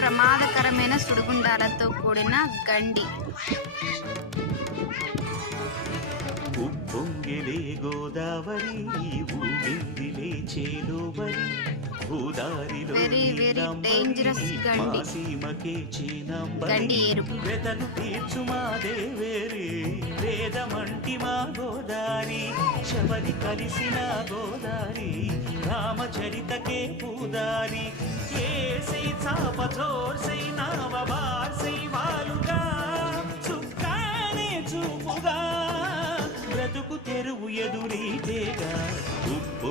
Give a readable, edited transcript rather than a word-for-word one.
ప్రమాదకరమైన సుడిగుండాలతో కూడిన గండి. ఉప్పొంగిలే Godavari ఊగిందిలే చేలోవరి భూదారిలో very dangerous గండి. గండి ఏరుపు వెతలు తీర్చు మా దేవేరి వేదమంటి మా గోదారి శబరి కలిసిన గోదారి రామచరితకే పూదారి ఏసై చాప జోర్సై నావ బార్సై వాలుగా చుక్కానే చూపుగా బ్రతుకు తెరువు ఎదురీతేగా ఉప్పు